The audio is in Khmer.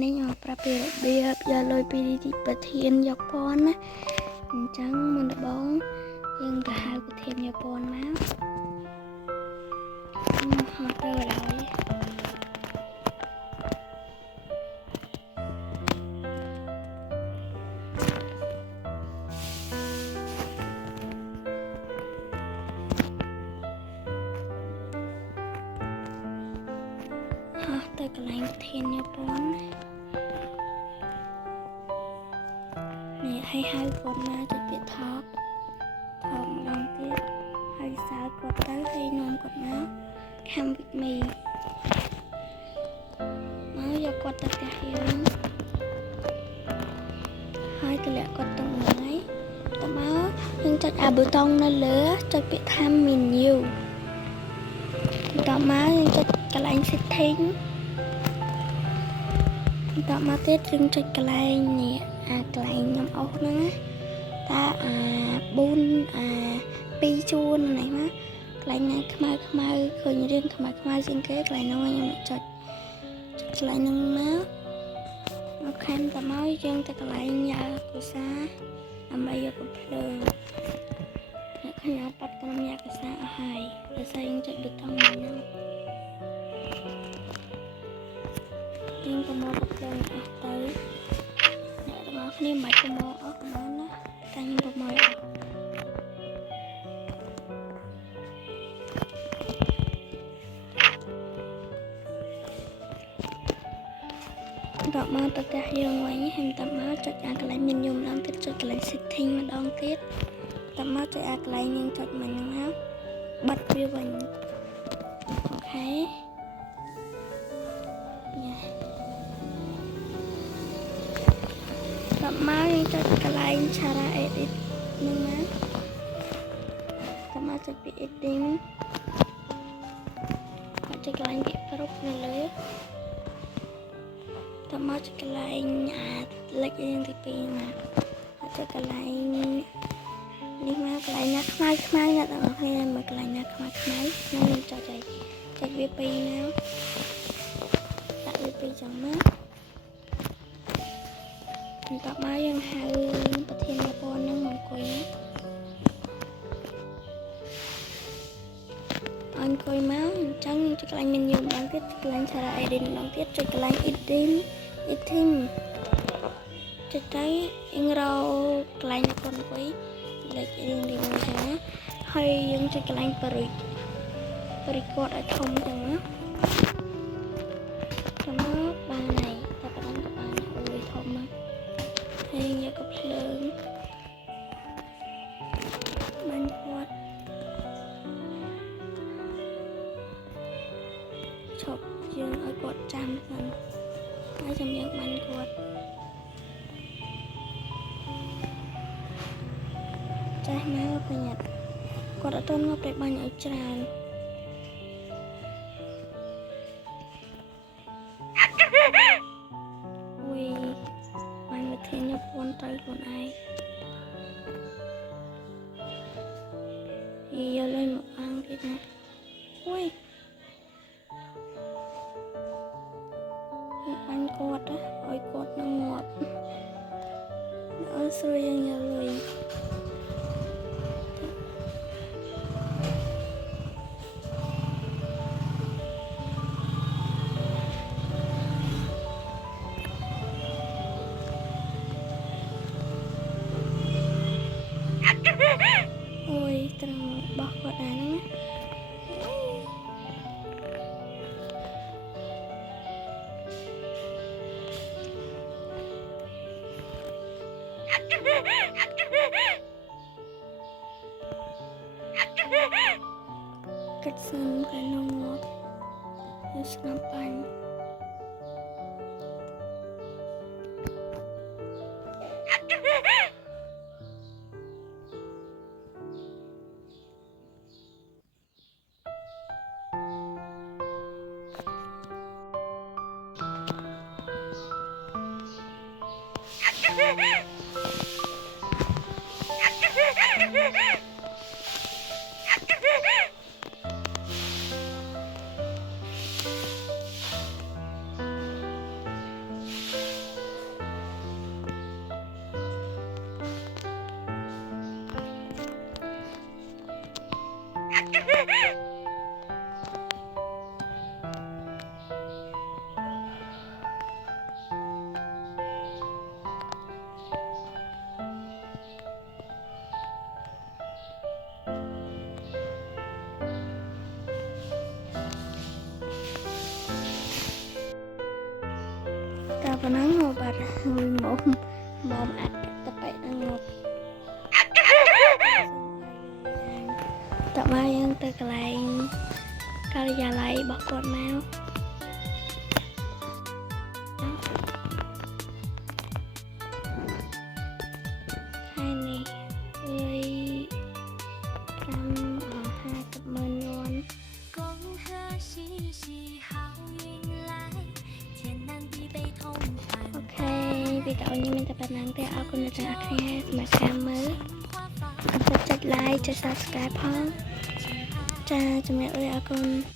នេះខ្ញុំប្រាប់ពីរបៀបយកលុយពីប្រធានយកពន្ធណាអញ្ចឹងមុនដំបូងយើងទៅហៅប្រធានយកពន្ធមកហត់ទៅហើយទៅកន្លែងប្រធានយកពន្ធនេះឲ្យហៅគាត់មកចុចពាក្យថតម្ដងទៀតហើយសើគាត់ទៅហើយនាំគាត់មក Come with me មកយកគាត់ទៅផ្ទះយើងហើយទម្លាក់គាត់ទៅហ្នឹងតមកយើងចុចអាប៊ូតុងនៅលើចុចពាក្យថា menu តមកយើងចុចកន្លែង setting តមកទៀតយើងចុចកន្លែងនេះអាកន្លែងខ្ញុំអស់ហ្នឹងតើ2ជួរនេះមកកន្លែងណាខ្មៅឃើញរឿងខ្មៅជាងគេកន្លែងនោះខ្ញុំចុចកន្លែងហ្នឹងមកអូខេតមកយើងទៅកន្លែងយ៉ាកុសាដើម្បីយកកំភ្លើងអ្នកខ្ញុំបាត់ក្រុមយ៉ាកុសាអស់ហើយដោយសារយើងចុចប៊ូតុងហ្នឹងយើងទៅមកកំភ្លើងអស់ទៅអ្នកទាំងអស់គ្នាមិនបាច់ទៅមកអស់កុំណាតែខ្ញុំទៅមកអស់តមកទៅផ្ទះយើងវិញហើយតមកចុចអាកន្លែងមានយំម្ដងទៀតចុចកន្លែង setting ម្ដងទៀតតមកចុចអាកន្លែងយើងចុចមិញហ្នឹងមកបិទវាវិញអូខេតមកយើងចុចកន្លែង Chara edit ហ្នឹងមកតមកចុចពី editing ហើយចុចកន្លែងពាក្យគ្រប់នៅលើតមកចុចកន្លែងលេខរៀងទី2មកហើយចុចកន្លែងនេះមកកន្លែងណាខ្មៅអ្នកទាំងអស់គ្នាមើលកន្លែងណាខ្មៅខ្ញុំចុចវា2ណាដាក់វា2ចឹងមកបន្ទាប់មកយើងហៅប្រធានយកពន្ធហ្នឹងមកអង្គុយមកអញ្ចឹងចុចកន្លែង menu ម្ដងទៀតកន្លែង Chara edit ម្ដងទៀតចុចកន្លែង editing ចុចទៅយើងរកកន្លែងអ្នកគាត់អង្គុយលេខរៀងទី1ចឹងណាហើយយើងចុចកន្លែង record ឲ្យធំចឹងណាចាំមកបានហើយតែប៉ុណ្ណឹងក៏បានអូយធំមកហើយយកកំភ្លើងបានគាត់ឈប់យើងឲ្យគាត់ចាំសិនហើយចាំយើងបានគាត់ចាស់មកប្រញាប់គាត់អត់ទាន់មកប្រេបាញ់ឲ្យច្រើនអូយបានមកធានយកពន្ធទៅខ្លួនឯងយកលុយមកអាំងទៀតណាអូយបាញ់គាត់ឲ្យគាត់នឹងងាប់អើស្រួយយើងយកលុយអូយត្រង់បោះគាត់អាហ្នឹងណាកាត់សិនកាលនោះងាប់យើងស្ងប់បាញ់ តែប៉ុណ្ណឹងមកបាត់មួយមកអាចទៅបែកហ្នឹងមកតើមកយើងទៅកន្លែងការិយាល័យរបស់គាត់មកហើយនេះលុយ50,000 វ៉ាន់អូខេវីដេអូនេះមានតែប៉ុណ្្នឹងទេអរគុណអ្នកទាំងអស់គ្នាសម្រាប់ការមើលកុំភ្លេចចុច like ចុច subscribe ផងចាជំរាបលាអរគុណ